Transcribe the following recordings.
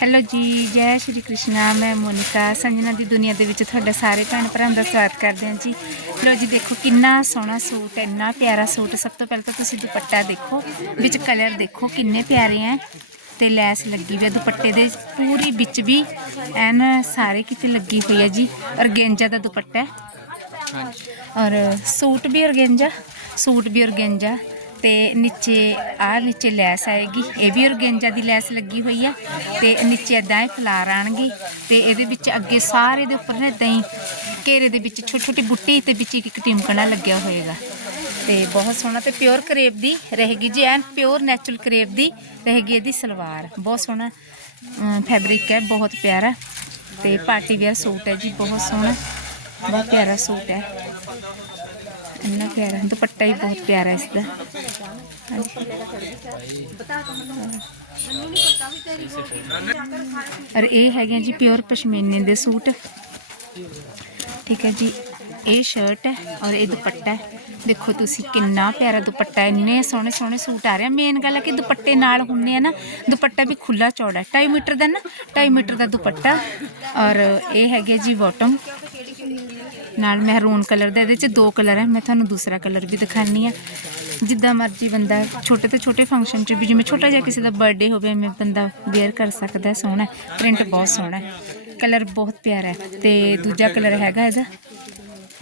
Hello ਜੀ ਜੈ ਸ਼੍ਰੀ ਕ੍ਰਿਸ਼ਨਾ ਮੈਂ ਮੋਨਿਕਾ ਸੰਜਨਾ ਦੀ ਦੁਨੀਆ ਦੇ ਵਿੱਚ ਤੁਹਾਡਾ ਸਾਰੇ ਭੈਣ ਭਰਾਵਾਂ ਦਾ ਸਵਾਗਤ ਕਰਦੇ ਹਾਂ ਜੀ। ਲੋ ਜੀ ਦੇਖੋ ਕਿੰਨਾ ਸੋਹਣਾ ਸੂਟ ਹੈ, ਇੰਨਾ ਪਿਆਰਾ ਸੂਟ। ਸਭ ਤੋਂ ਪਹਿਲਾਂ ਤਾਂ ਤੁਸੀਂ ਦੁਪੱਟਾ ਦੇਖੋ ਵਿੱਚ ਕਲਰ ਦੇਖੋ ਕਿੰਨੇ ਪਿਆਰੇ ਹੈ ਤੇ ਲੈਸ ਲੱਗੀ ਹੋਈ ਹੈ ਦੁਪੱਟੇ ਦੇ ਪੂਰੀ ਵਿੱਚ ਵੀ ਐਨ ਸਾਰੇ ਕਿਤੇ ਲੱਗੀ ਹੋਈ ਹੈ ਜੀ ਔਰਗੇਂਜਾ ਦਾ ਦੁਪੱਟਾ। ਹੈ ਔਰ ਸੂਟ ਵੀ ਔਰਗੇਂਜਾ ਸੂਟ ਵੀ ਔਰਗੇਂਜਾ। ਤੇ ਨੀਚੇ, ਆ ਨੀਚੇ ਲੈਸ ਆਏਗੀ। ਇਹ ਵੀ ਔਰਗੇਂਜਾ ਦੀ ਲੈਸ ਲੱਗੀ ਹੋਈ ਹੈ ਤੇ ਨੀਚੇ ਇਦਾਂ ਇਹ ਫਲਾਰ ਆਣਗੇ ਤੇ ਇਹਦੇ ਵਿੱਚ ਅੱਗੇ ਸਾਰੇ ਦੇ ਉੱਪਰ ਨਾ ਇਦਾਂ ਹੀ ਘੇਰੇ ਦੇ ਵਿੱਚ ਛੋਟੀ ਛੋਟੀ ਬੁੱਟੀ ਤੇ ਵਿੱਚ ਇੱਕ ਇੱਕ ਟਿਮਕਣਾ ਲੱਗਿਆ ਹੋਏਗਾ। ਤੇ ਬਹੁਤ ਸੋਹਣਾ ਤੇ ਪਿਓਰ ਕਰੇਬ ਦੀ ਰਹੇਗੀ ਜੀ, ਐਨ ਪਿਓਰ ਨੈਚੁਰਲ ਕਰੇਬ ਦੀ ਰਹੇਗੀ ਇਹਦੀ ਸਲਵਾਰ। ਬਹੁਤ ਸੋਹਣਾ ਫੈਬਰਿਕ ਹੈ, ਬਹੁਤ ਪਿਆਰਾ। ਤੇ ਪਾਰਟੀ ਵੇਅਰ ਸੂਟ ਹੈ ਜੀ, ਬਹੁਤ ਸੋਹਣਾ, ਬਹੁਤ ਪਿਆਰਾ ਸੂਟ ਹੈ। ਇੰਨਾ ਪਿਆਰਾ ਦੁਪੱਟਾ ਹੀ ਬਹੁਤ ਪਿਆਰਾ ਇਸ ਦਾ ਔਰ ਇਹ ਹੈਗੇ ਜੀ ਪਿਓਰ ਪਸ਼ਮੀਨੇ ਦੇ ਸੂਟ। ਠੀਕ ਹੈ ਜੀ, ਇਹ ਸ਼ਰਟ ਹੈ ਔਰ ਇਹ ਦੁਪੱਟਾ ਹੈ। ਦੇਖੋ ਤੁਸੀਂ ਕਿੰਨਾ ਪਿਆਰਾ ਦੁਪੱਟਾ ਇੰਨੇ ਸੋਹਣੇ ਸੋਹਣੇ ਸੂਟ ਆ ਰਹੇ ਆ। ਮੇਨ ਗੱਲ ਹੈ ਕਿ ਦੁਪੱਟੇ ਨਾਲ ਹੁੰਨੇ ਆ ਨਾ, ਦੁਪੱਟਾ ਵੀ ਖੁੱਲਾ ਚੌੜਾ ਹੈ। 2.5 ਮੀਟਰ ਦਾ ਨਾ 2.5 ਮੀਟਰ ਦਾ ਦੁਪੱਟਾ। ਔਰ ਇਹ ਹੈਗੇ ਜੀ ਬਾਟਮ ਨਾਲ ਮਹਿਰੂਨ ਕਲਰ ਦਾ, ਇਹਦੇ ਚ ਦੋ ਕਲਰ ਹੈ ਮੈਂ ਤੁਹਾਨੂੰ ਦੂਸਰਾ ਕਲਰ ਵੀ ਦਿਖਾਣੀ ਆ। ਜਿੱਦਾਂ ਮਰਜ਼ੀ ਬੰਦਾ ਛੋਟੇ ਤੋਂ ਛੋਟੇ ਫੰਕਸ਼ਨ 'ਚ ਵੀ, ਜਿਵੇਂ ਛੋਟਾ ਜਿਹਾ ਕਿਸੇ ਦਾ ਬਰਥਡੇ ਹੋਵੇ, ਐਵੇਂ ਬੰਦਾ ਵੇਅਰ ਕਰ ਸਕਦਾ ਸੋਹਣਾ ਪ੍ਰਿੰਟ ਬਹੁਤ ਸੋਹਣਾ ਹੈ। ਕਲਰ ਬਹੁਤ ਪਿਆਰਾ ਹੈ। ਤੇ ਦੂਜਾ ਕਲਰ ਹੈਗਾ ਇਹਦਾ।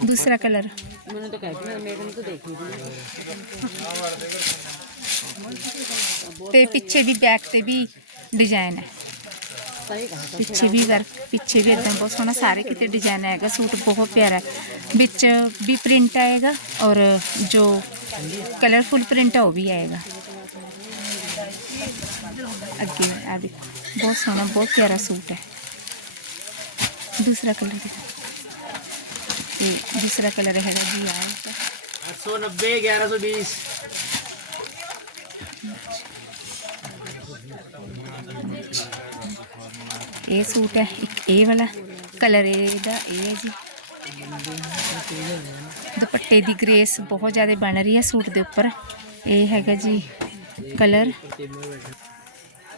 ਦੂਸਰਾ ਕਲਰ। ਮੈਨੂੰ ਤਾਂ ਕਹਿ ਦਿੱਤਾ ਮੇਰੇ ਨੂੰ ਤਾਂ ਦੇਖੀ ਤੇ ਪਿੱਛੇ ਵੀ ਬੈਕ ਤੇ ਵੀ ਡਿਜ਼ਾਈਨ ਹੈ। ਸਹੀ ਕਹਾ ਪਿੱਛੇ ਵੀ ਵਰਕ ਪਿੱਛੇ ਵੀ ਇਦਾਂ ਬਹੁਤ ਸੋਹਣਾ ਸਾਰੇ ਕਿਤੇ ਡਿਜ਼ਾਈਨ ਆਏਗਾ ਸੂਟ ਬਹੁਤ ਪਿਆਰਾ ਹੈ। ਵਿੱਚ ਵੀ ਪ੍ਰਿੰਟ ਆਏਗਾ ਔਰ ਜੋ ਕਲਰਫੁਲ ਪ੍ਰਿੰਟ ਹੈ ਉਹ ਵੀ ਆਏਗਾ। ਅੱਗੇ ਆ ਦੇਖੋ ਬਹੁਤ ਸੋਹਣਾ ਬਹੁਤ ਪਿਆਰਾ ਸੂਟ ਹੈ। ਦੂਸਰਾ ਕਲਰ ਦੇਖੋ। ਇਹ ਦੂਸਰਾ ਕਲਰ ਹੈਗਾ ਜੀ ਆ ਇਹਦਾ 890 ਇਹ ਸੂਟ ਹੈ, ਇੱਕ ਇਹ ਵਾਲਾ ਕਲਰ ਇਹਦਾ ਇਹ ਹੈ ਜੀ। ਦੁਪੱਟੇ ਦੀ ਗ੍ਰੇਸ ਬਹੁਤ ਜ਼ਿਆਦਾ ਬਣ ਰਹੀ ਹੈ ਸੂਟ ਦੇ ਉੱਪਰ। ਇਹ ਹੈਗਾ ਜੀ ਕਲਰ।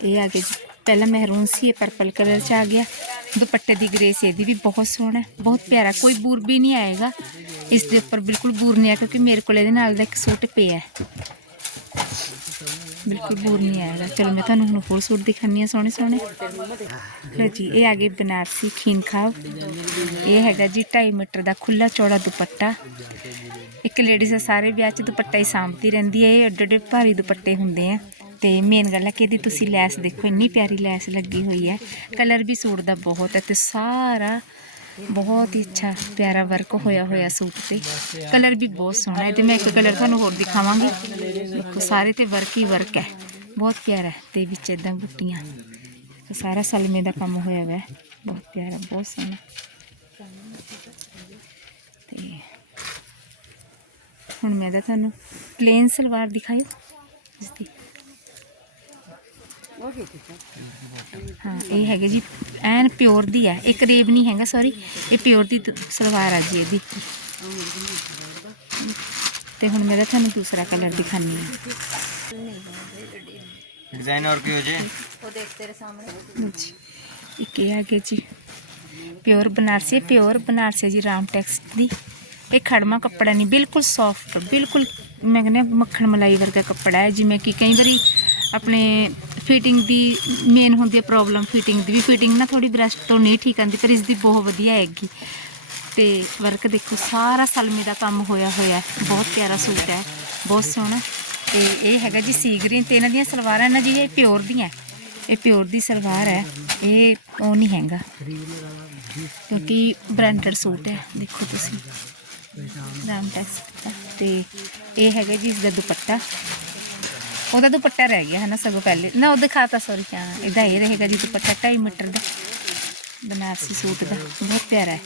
ਇਹ ਆ ਗਿਆ ਜੀ। ਪਹਿਲਾਂ ਮਹਿਰੂਨ ਸੀ, ਇਹ ਪਰਪਲ ਕਲਰ ਚ ਆ ਗਿਆ। ਦੁਪੱਟੇ ਦੀ ਗ੍ਰੇਸ ਇਹਦੀ ਵੀ ਬਹੁਤ ਸੋਹਣਾ ਬਹੁਤ ਪਿਆਰਾ। ਕੋਈ ਬੂਰ ਵੀ ਨਹੀਂ ਆਏਗਾ। ਇਸ ਦੇ ਉੱਪਰ ਬਿਲਕੁਲ ਬੂਰ ਨਹੀਂ ਆ, ਕਿਉਂਕਿ ਮੇਰੇ ਕੋਲ ਇਹਦੇ ਨਾਲ ਦਾ ਇੱਕ ਸੂਟ ਪਿਆ ਬਿਲਕੁਲ ਬੂਰ ਨਹੀਂ ਆਏਗਾ ਚਲੋ ਮੈਂ ਤੁਹਾਨੂੰ ਹੁਣ ਹੋਰ ਸੂਟ ਦਿਖਾਉਂਦੀ ਹਾਂ ਸੋਹਣੇ ਸੋਹਣੇ। ਲਓ ਜੀ, ਇਹ ਆ ਗਏ ਬਨਾਰਸੀ ਖੀਨ ਖਾਬ ਇਹ ਹੈਗਾ ਜੀ 2.5 ਮੀਟਰ ਦਾ ਖੁੱਲਾ ਚੌੜਾ ਦੁਪੱਟਾ। ਇੱਕ ਲੇਡੀਜ਼ ਸਾਰੇ ਵਿਆਹ 'ਚ ਦੁਪੱਟਾ ਹੀ ਸਾਂਭਦੀ ਰਹਿੰਦੀ ਹੈ, ਇਹ ਏਡੇ ਏਡੇ ਭਾਰੀ ਦੁਪੱਟੇ ਹੁੰਦੇ ਆ। ਤੇ ਮੇਨ ਗੱਲ ਹੈ ਕਿ ਇਹਦੀ ਤੁਸੀਂ ਲੈਸ ਦੇਖੋ, ਇੰਨੀ ਪਿਆਰੀ ਲੈਸ ਲੱਗੀ ਹੋਈ ਹੈ। ਕਲਰ ਵੀ ਸੂਟ ਦਾ ਬਹੁਤ ਹੈ ਤੇ ਸਾਰਾ ਬਹੁਤ ਹੀ ਅੱਛਾ, ਪਿਆਰਾ ਵਰਕ ਹੋਇਆ ਹੋਇਆ ਸੂਟ ਤੇ। ਕਲਰ ਵੀ ਬਹੁਤ ਸੋਹਣਾ ਹੈ ਤੇ ਮੈਂ ਇੱਕ ਕਲਰ ਤੁਹਾਨੂੰ ਹੋਰ ਦਿਖਾਵਾਂਗੀ। ਦੇਖੋ, ਸਾਰੇ ਤੇ ਵਰਕ ਹੀ ਵਰਕ ਹੈ। ਬਹੁਤ ਪਿਆਰਾ ਹੈ, ਤੇ ਵਿੱਚ ਇਦਾਂ ਬੁੱਟੀਆਂ। ਸਾਰਾ ਸਲਮੇ ਦਾ ਕੰਮ ਹੋਇਆ ਹੋਇਆ ਬਹੁਤ ਪਿਆਰਾ, ਬਹੁਤ ਸੋਹਣਾ। ਤੇ ਹੁਣ ਮੈਂ ਤਾਂ ਤੁਹਾਨੂੰ ਪਲੇਨ ਸਲਵਾਰ ਦਿਖਾਇਓ ਇਸ ਦੀ ਹਾਂ ਇਹ ਹੈਗੇ ਜੀ ਐਨ ਪਿਓਰ ਦੀ ਹੈ ਇਹ ਕਰੇਬ ਨਹੀਂ ਹੈਗਾ ਸੌਰੀ ਇਹ ਪਿਓਰ ਦੀ ਤ- ਸਲਵਾਰ ਆ ਜੀ ਇਹਦੀ ਤੇ ਹੁਣ ਮੈਂ ਤਾਂ ਤੁਹਾਨੂੰ ਦੂਸਰਾ ਕਲਰ ਦਿਖਾਨੀ ਹੈ डिजाइन और की हो जे ਜੀ ਇੱਕ ਇਹ ਆ ਗਿਆ ਜੀ ਪਿਓਰ ਬਨਾਰਸੀ ਪਿਓਰ ਬਨਾਰਸੀ ਜੀ ਰਾਮ ਟੈਕਸਟ ਦੀ ਇਹ ਖੜਮਾ ਕੱਪੜਾ ਨਹੀਂ ਬਿਲਕੁਲ ਸੌਫਟ ਬਿਲਕੁਲ ਮੈਂ ਕਹਿੰਦਾ ਮੱਖਣ ਮਲਾਈ ਵਰਗਾ ਕੱਪੜਾ ਹੈ ਜਿਵੇਂ ਕਿ ਕਈ ਵਾਰੀ ਆਪਣੇ ਫਿਟਿੰਗ ਦੀ ਮੇਨ ਹੁੰਦੀ ਹੈ ਪ੍ਰੋਬਲਮ ਫਿਟਿੰਗ ਦੀ। ਵੀ ਫਿਟਿੰਗ ਨਾ ਥੋੜੀ ਬ੍ਰੈਸਟ ਤੋਂ ਨਹੀਂ ਠੀਕ ਆਂਦੀ ਪਰ ਇਸ ਦੀ ਬਹੁਤ ਵਧੀਆ ਹੈਗੀ। ਤੇ ਵਰਕ ਦੇਖੋ, ਸਾਰਾ ਸਲਮੇ ਦਾ ਕੰਮ ਹੋਇਆ ਹੋਇਆ ਬਹੁਤ ਪਿਆਰਾ ਸੂਟ ਹੈ, ਬਹੁਤ ਸੋਹਣਾ। ਤੇ ਇਹ ਹੈਗਾ ਜੀ ਸੀ ਗ੍ਰੀਨ ਤੇ ਇਹਨਾਂ ਦੀਆਂ ਸਲਵਾਰਾਂ ਨਾ ਜੀ, ਇਹ ਪਿਓਰ ਦੀਆਂ ਇਹ ਪਿਓਰ ਦੀ ਸਲਵਾਰ ਹੈ, ਇਹ ਉਹ ਨਹੀਂ ਹੈਗਾ। ਕਿਉਂਕਿ ਬ੍ਰਾਂਡਡ ਸੂਟ ਹੈ, ਦੇਖੋ ਤੁਸੀਂ। ਰਾਮ ਟੈਕਸ ਤੇ ਇਹ ਹੈਗਾ ਜੀ ਇਸ ਦਾ ਦੁਪੱਟਾ। ਉਹਦਾ ਦੁਪੱਟਾ ਰਹਿ ਗਿਆ ਹੈ ਨਾ ਸਗੋਂ ਪਹਿਲੇ। ਨਾ ਉਹ ਦਿਖਾਤਾ ਸੌਰੀ ਕਿਆ ਇਹਦਾ ਇਹ ਰਹੇਗਾ ਜੀ ਦੁਪੱਟਾ 2.5 ਮੀਟਰ ਦਾ। ਬਨਾਰਸੀ ਸੂਟ ਦਾ, ਬਹੁਤ ਪਿਆਰਾ ਹੈ।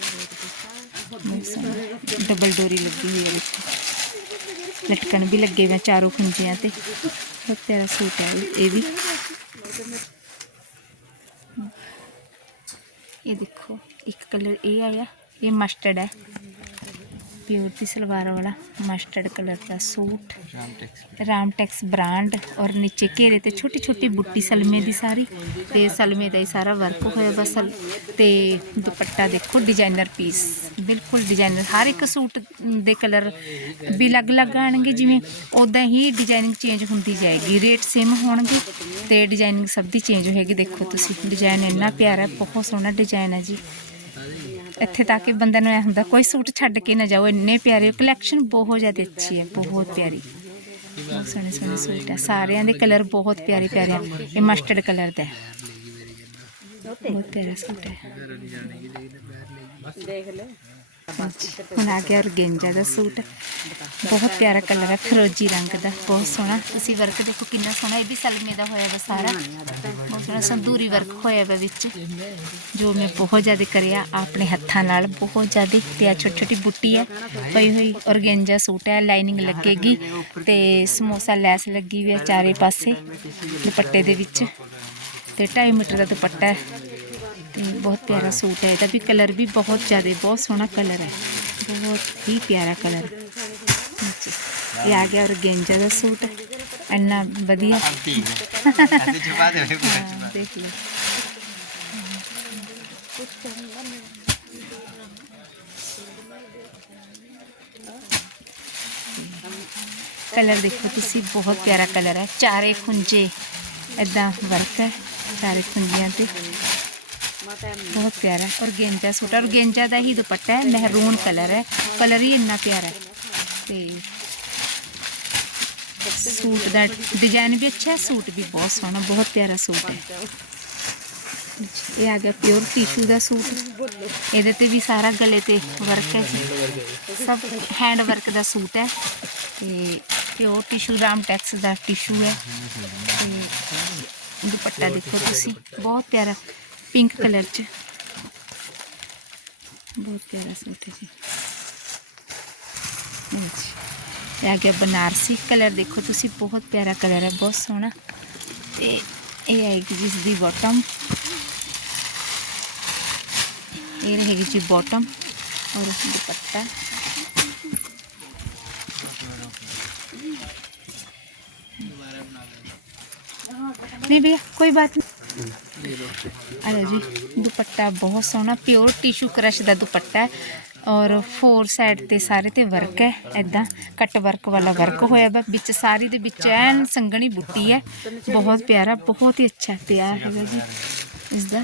ਡਬਲ ਡੋਰੀ ਲੱਗੀ ਹੋਈ ਹੈ ਵਿੱਚ। ਲਟਕਣ ਵੀ ਲੱਗੇ ਹੋਏ ਆ ਚਾਰੋਂ ਖੁੰਝਿਆਂ ਤੇ। ਬਹੁਤ ਪਿਆਰਾ ਸੂਟ ਹੈ ਇਹ ਵੀ। ਇਹ ਦੇਖੋ, ਇੱਕ ਕਲਰ ਇਹ ਆਇਆ ਇਹ ਮਸਟਰਡ ਹੈ। ਪਿਓਰ ਦੀ ਸਲਵਾਰ ਵਾਲਾ ਮਸਟਰਡ ਕਲਰ ਦਾ suit Ramtex Ramtex brand ਔਰ ਨੀਚੇ ਘੇਰੇ ਤੇ ਛੋਟੀ ਛੋਟੀ ਬੁੱਟੀ ਸਲਮੇ ਦੀ ਸਾਰੀ ਤੇ ਸਲਮੇ ਦਾ ਹੀ ਸਾਰਾ ਵਰਕ ਹੋਇਆ ਵਾ ਸਲ ਤੇ ਦੁਪੱਟਾ ਦੇਖੋ ਡਿਜ਼ਾਈਨਰ ਪੀਸ ਬਿਲਕੁਲ ਡਿਜ਼ਾਈਨਰ ਹਰ ਇੱਕ ਸੂਟ ਦੇ ਕਲਰ ਵੀ ਅਲੱਗ-ਅਲੱਗ ਆਣਗੇ ਜਿਵੇਂ ਉਦਾਂ ਹੀ ਡਿਜ਼ਾਈਨਿੰਗ ਚੇਂਜ ਹੁੰਦੀ ਜਾਏਗੀ ਰੇਟ ਸੇਮ ਹੋਣਗੇ ਤੇ ਡਿਜ਼ਾਈਨਿੰਗ ਸਭ ਦੀ ਚੇਂਜ ਹੋਏਗੀ ਦੇਖੋ ਤੁਸੀਂ ਡਿਜ਼ਾਈਨ ਇੰਨਾ ਪਿਆਰਾ ਹੈ, ਬਹੁਤ ਸੋਹਣਾ ਡਿਜ਼ਾਈਨ ਹੈ ਜੀ ਇੱਥੇ ਤੱਕ ਕਿ ਬੰਦੇ ਨੂੰ ਐ ਹੁੰਦਾ, ਕੋਈ ਸੂਟ ਛੱਡ ਕੇ ਨਾ ਜਾਓ, ਇੰਨੇ ਪਿਆਰੇ ਕਲੈਕਸ਼ਨ ਬਹੁਤ ਜ਼ਿਆਦਾ ਅੱਛੀ ਹੈ, ਬਹੁਤ ਪਿਆਰੀ। ਬਹੁਤ ਸੋਹਣੇ ਸੋਹਣੇ ਸੂਟ ਹੈ, ਸਾਰਿਆਂ ਦੇ ਕਲਰ ਬਹੁਤ ਪਿਆਰੇ ਪਿਆਰੇ ਆ, ਇਹ ਮਸਟਰਡ ਕਲਰ ਦਾ ਹੈ। ਬਹੁਤ ਪਿਆਰਾ ਸੂਟ ਹੈ। ਦੇਖ ਲੈ। ਹੁਣ ਆ ਗਿਆ ਔਰਗੇਂਜਾ ਦਾ ਸੂਟ। ਬਹੁਤ ਪਿਆਰਾ ਕਲਰ ਹੈ ਫਿਰੋਜੀ ਰੰਗ ਦਾ, ਬਹੁਤ ਸੋਹਣਾ। ਤੁਸੀਂ ਵਰਕ ਦੇਖੋ ਕਿੰਨਾ ਸੋਹਣਾ, ਇਹ ਵੀ ਸਲਮੇ ਦਾ ਹੋਇਆ ਵਾ ਸਾਰਾ। ਬਹੁਤ ਸੋਹਣਾ ਸੰਦੂਰੀ ਵਰਕ ਹੋਇਆ ਵਾ ਵਿੱਚ। ਜੋ ਮੈਂ ਬਹੁਤ ਜ਼ਿਆਦਾ ਕਰਿਆ ਆਪਣੇ ਹੱਥਾਂ ਨਾਲ, ਬਹੁਤ ਜ਼ਿਆਦਾ। ਤੇ ਆ ਛੋਟੀ ਛੋਟੀ ਬੁੱਟੀ ਹੈ ਪਈ ਹੋਈ ਔਰਗੇਂਜਾ ਸੂਟ ਹੈ ਲਾਈਨਿੰਗ ਲੱਗੇਗੀ ਤੇ ਸਮੋਸਾ ਲੈਸ ਲੱਗੀ ਹੋਈ ਹੈ ਚਾਰੇ ਪਾਸੇ, ਦੁਪੱਟੇ ਦੇ ਵਿੱਚ। ਤੇ 2.5 ਮੀਟਰ ਦਾ ਦੁਪੱਟਾ ਹੈ। ਤੇ ਬਹੁਤ ਪਿਆਰਾ ਸੂਟ ਹੈ ਇਹਦਾ ਵੀ ਕਲਰ ਵੀ ਬਹੁਤ ਜ਼ਿਆਦਾ ਬਹੁਤ ਸੋਹਣਾ ਕਲਰ ਹੈ ਬਹੁਤ ਹੀ ਪਿਆਰਾ ਕਲਰ ਇਹ ਆ ਗਿਆ ਔਰਗੇਂਜਾ ਦਾ ਸੂਟ ਇੰਨਾ ਵਧੀਆ ठीक है ऐसे छुपा दे भाई पूरा ਹਾਂ, ਦੇਖ ਲਓ ਕਲਰ ਦੇਖੋ ਤੁਸੀਂ ਬਹੁਤ ਪਿਆਰਾ ਕਲਰ ਹੈ ਚਾਰੇ ਖੁੰਝੇ ਇਦਾਂ ਵਰਕ ਹੈ ਚਾਰੇ ਖੁੰਝਿਆਂ ਤੇ ਬਹੁਤ ਪਿਆਰਾ ਹੈ ਔਰ ਗੇਂਜਾ ਸੂਟ ਔਰ ਗੇਂਜਾ ਦਾ ਹੀ ਦੁਪੱਟਾ ਹੈ, ਮਹਿਰੂਨ ਕਲਰ ਹੈ, ਕਲਰ ਹੀ ਇੰਨਾ ਪਿਆਰਾ ਹੈ। ਤੇ ਸੂਟ ਦਾ ਡਿਜ਼ਾਈਨ ਵੀ ਅੱਛਾ ਹੈ, ਸੂਟ ਵੀ ਬਹੁਤ ਸੋਹਣਾ, ਬਹੁਤ ਪਿਆਰਾ ਸੂਟ ਹੈ। ਇਹ ਆ ਗਿਆ ਪਿਓਰ ਟਿਸ਼ੂ ਦਾ ਸੂਟ। ਇਹਦੇ ਤੇ ਵੀ ਸਾਰਾ ਗਲੇ ਤੇ ਵਰਕ ਹੈ ਜੀ। ਸਭ ਹੈਂਡ ਵਰਕ ਦਾ ਸੂਟ ਹੈ। ਤੇ ਪਿਓਰ ਟਿਸ਼ੂ ਰਾਮ ਟੈਕਸ ਦਾ ਟਿਸ਼ੂ ਹੈ। ਤੇ ਦੁਪੱਟਾ ਦੇਖੋ ਤੁਸੀਂ, ਬਹੁਤ ਪਿਆਰਾ। ਪਿੰਕ ਕਲਰ ਚ ਬਹੁਤ ਪਿਆਰਾ ਸੂਟ ਹੈ ਜੀ ਹਾਂਜੀ ਇਹ ਆ ਗਿਆ ਬਨਾਰਸੀ ਕਲਰ ਦੇਖੋ ਤੁਸੀਂ ਬਹੁਤ ਪਿਆਰਾ ਕਲਰ ਹੈ ਬਹੁਤ ਸੋਹਣਾ ਤੇ ਇਹ ਆਏਗੀ ਜਿਸ ਦੀ ਬਾਟਮ ਇਹ ਰਹੇਗੀ ਜੀ ਬਾਟਮ ਔਰ ਦੁਪੱਟਾ नहीं भैया कोई बात नहीं ਆ ਲਓ ਜੀ ਦੁਪੱਟਾ ਬਹੁਤ ਸੋਹਣਾ ਪਿਓਰ ਟਿਸ਼ੂ ਕਰਸ਼ ਦਾ ਦੁਪੱਟਾ ਹੈ। ਔਰ ਫੋਰ ਸਾਈਡ ਤੇ ਸਾਰੇ ਤੇ ਵਰਕ ਹੈ ਐਦਾਂ ਕੱਟ ਵਰਕ ਵਾਲਾ ਵਰਕ ਹੋਇਆ ਵਾ। ਵਿੱਚ ਸਾਰੀ ਦੇ ਵਿੱਚ ਐਨ ਸੰਗਣੀ ਬੁੱਟੀ ਹੈ ਬਹੁਤ ਪਿਆਰਾ ਬਹੁਤ ਹੀ ਅੱਛਾ ਤਿਆਰ ਹੈਗਾ ਜੀ। ਇਸ ਦਾ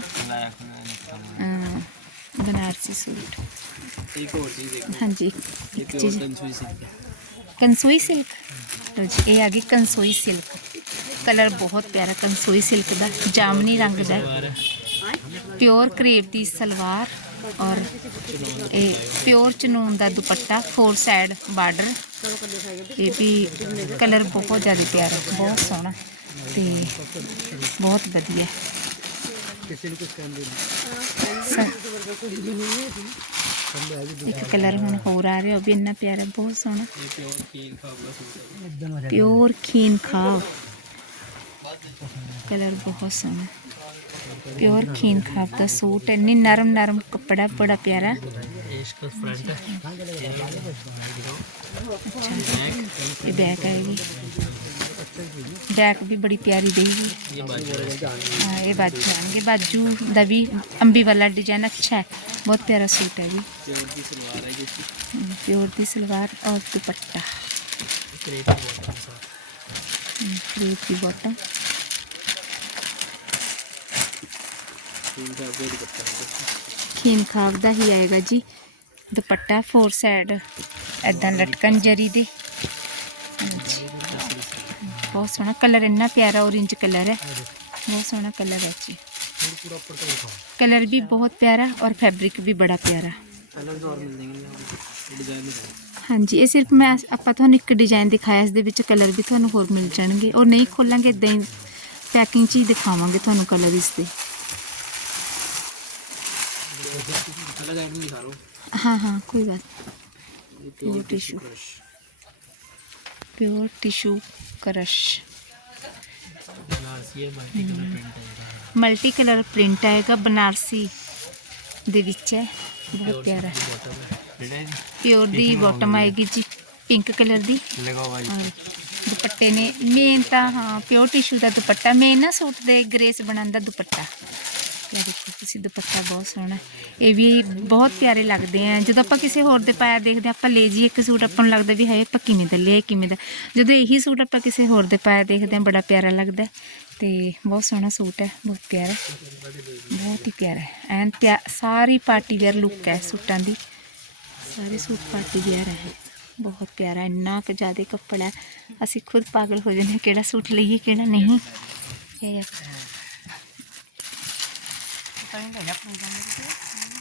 ਬਨਾਰਸੀ ਸੂਟ। ਇੱਕ ਹੋਰ ਚੀਜ਼ ਹਾਂਜੀ ਇੱਕ ਚੀਜ਼। ਕੰਸੋਈ ਸਿਲਕ ਲੋ ਜੀ ਇਹ ਆ ਗਈ ਕੰਸੋਈ ਸਿਲਕ ਕਲਰ ਬਹੁਤ ਪਿਆਰਾ ਕੰਸੋਈ ਸਿਲਕ ਦਾ, ਜਾਮਨੀ ਰੰਗ ਦਾ। ਪਿਓਰ ਕਰੇਪ ਦੀ ਸਲਵਾਰ ਔਰ ਇਹ ਪਿਓਰ ਚਨੂਨ ਦਾ ਦੁਪੱਟਾ ਫੋਰ ਸਾਈਡ ਬਾਰਡਰ ਇਹ ਵੀ ਕਲਰ ਬਹੁਤ ਜ਼ਿਆਦਾ ਪਿਆਰਾ, ਬਹੁਤ ਸੋਹਣਾ ਤੇ ਬਹੁਤ ਵਧੀਆ। ਸ- ਇੱਕ ਕਲਰ ਹੁਣ ਹੋਰ ਆ ਰਿਹਾ, ਉਹ ਵੀ ਇੰਨਾ ਪਿਆਰਾ, ਬਹੁਤ ਸੋਹਣਾ। ਪਿਓਰ ਖੀਨ ਖਾਬ ਕਲਰ ਬਹੁਤ ਸੋਹਣਾ ਪਿਓਰ ਖੀਨ ਖਾਬ ਦਾ ਸੂਟ ਇੰਨੀ ਨਰਮ ਨਰਮ ਕੱਪੜਾ ਬੜਾ ਪਿਆਰਾ ਇਸ਼ਕ ਫਰੰਟ ਅੱਛਾ ਇਹ ਬੈਕ ਆਏਗੀ ਬੈਕ ਵੀ ਬੜੀ ਪਿਆਰੀ ਦੇਗੀ ਇਹ ਬਾਜੂ ਹਾਂ ਇਹ ਬਾਜੂ ਆਣਗੇ ਬਾਜੂ ਦਾ ਵੀ ਅੰਬੀ ਵਾਲਾ ਡਿਜ਼ਾਈਨ ਅੱਛਾ ਹੈ ਬਹੁਤ ਪਿਆਰਾ ਸੂਟ ਹੈ ਜੀ ਪਿਓਰ ਦੀ ਸਲਵਾਰ ਹੈ ਜੀ ਪਿਓਰ ਦੀ ਦਾ ਦੁਪੱਟਾ ਖੀਨ ਖਾਬ ਦਾ ਹੀ ਆਏਗਾ ਜੀ। ਦੁਪੱਟਾ ਫੋਰ ਸਾਈਡ ਐਦਾਂ ਲਟਕਣ ਜਰੀ ਦੇ। ਬਹੁਤ ਸੋਹਣਾ ਕਲਰ ਇੰਨਾ ਪਿਆਰਾ orange ਕਲਰ ਹੈ। ਬਹੁਤ ਸੋਹਣਾ ਕਲਰ ਹੈ ਜੀ। ਕਲਰ ਵੀ ਬਹੁਤ ਪਿਆਰਾ ਔਰ ਫੈਬਰਿਕ ਵੀ ਬੜਾ ਪਿਆਰਾ। ਹਾਂਜੀ, ਇਹ ਸਿਰਫ ਮੈਂ ਆਪਾਂ ਤੁਹਾਨੂੰ ਇੱਕ ਡਿਜ਼ਾਈਨ ਦਿਖਾਇਆ, ਇਸ ਦੇ ਵਿੱਚ ਕਲਰ ਵੀ ਤੁਹਾਨੂੰ ਹੋਰ ਮਿਲ ਜਾਣਗੇ। ਔਰ ਨਹੀਂ ਖੋਲਾਂਗੇ ਇਦਾਂ ਹੀ ਪੈਕਿੰਗ 'ਚ ਹੀ ਦਿਖਾਵਾਂਗੇ ਤੁਹਾਨੂੰ ਕਲਰ ਇਸ ਦੇ। ਅਲੱਗ ਆਈਟਮ ਦਿਖਾ ਰੋ हाँ हाँ कोई बात pure tissue pure tissue crush Banarasi ਹੈ ਮਲਟੀ ਕਲਰ ਪ੍ਰਿੰਟ ਹੈ ਮਲਟੀ ਕਲਰ ਪ੍ਰਿੰਟ ਆਏਗਾ ਬਨਾਰਸੀ ਦੇ ਵਿੱਚ ਹੈ ਬਹੁਤ ਪਿਆਰਾ ਬਾਟਮ ਹੈ ਕਿਹੜੇ ਪਿਓਰ ਦੀ ਬਾਟਮ ਆਏਗੀ ਜੀ ਪਿੰਕ ਕਲਰ ਦੀ ਲਗਾਓ ਭਾਈ ਔਰ ਦੁਪੱਟੇ ਨੇ ਮੇਨ ਤਾਂ ਹਾਂ ਪਿਓਰ ਟਿਸ਼ੂ ਦਾ ਦੁਪੱਟਾ ਮੇਨ ਨਾ ਸੂਟ ਦੇ ਗ੍ਰੇਸ ਬਣਨ ਦਾ ਦੁਪੱਟਾ ਇਹ ਦੇਖੋ ਤੁਸੀਂ ਦੁਪੱਟਾ ਬਹੁਤ ਸੋਹਣਾ ਇਹ ਵੀ ਬਹੁਤ ਪਿਆਰੇ ਲੱਗਦੇ ਆ। ਜਦੋਂ ਆਪਾਂ ਕਿਸੇ ਹੋਰ ਦੇ ਪਾਇਆ ਦੇਖਦੇ ਹਾਂ, ਆਪਾਂ ਲੈ ਜੀ ਇੱਕ ਸੂਟ ਆਪਾਂ ਨੂੰ ਲੱਗਦਾ ਵੀ ਹਾਏ ਆਪਾਂ ਕਿਵੇਂ ਦਾ ਲਿਆ ਕਿਵੇਂ ਦਾ। ਜਦੋਂ ਇਹੀ ਸੂਟ ਆਪਾਂ ਕਿਸੇ ਹੋਰ ਦੇ ਪਾਇਆ ਦੇਖਦੇ ਹਾਂ ਬੜਾ ਪਿਆਰਾ ਲੱਗਦਾ ਹੈ। ਤੇ ਬਹੁਤ ਸੋਹਣਾ ਸੂਟ ਹੈ ਬਹੁਤ ਪਿਆਰਾ ਬਹੁਤ ਹੀ ਪਿਆਰਾ ਹੈ। ਐਨ ਸਾਰੀ ਪਾਰਟੀ ਵੇਅਰ ਲੁੱਕ ਹੈ ਸੂਟਾਂ ਦੀ। ਸਾਰੇ ਸੂਟ ਪਾਰਟੀ ਵੇਅਰ ਹੈ ਬਹੁਤ ਪਿਆਰਾ ਇੰਨਾ ਕੁ ਜ਼ਿਆਦਾ ਕੱਪੜਾ ਹੈ। ਅਸੀਂ ਖੁਦ ਪਾਗਲ ਹੋ ਜਾਂਦੇ ਹਾਂ, ਕਿਹੜਾ ਸੂਟ ਲਈਏ ਕਿਹੜਾ ਨਹੀਂ। ਇਹ tôi phải nhấp mình trong cái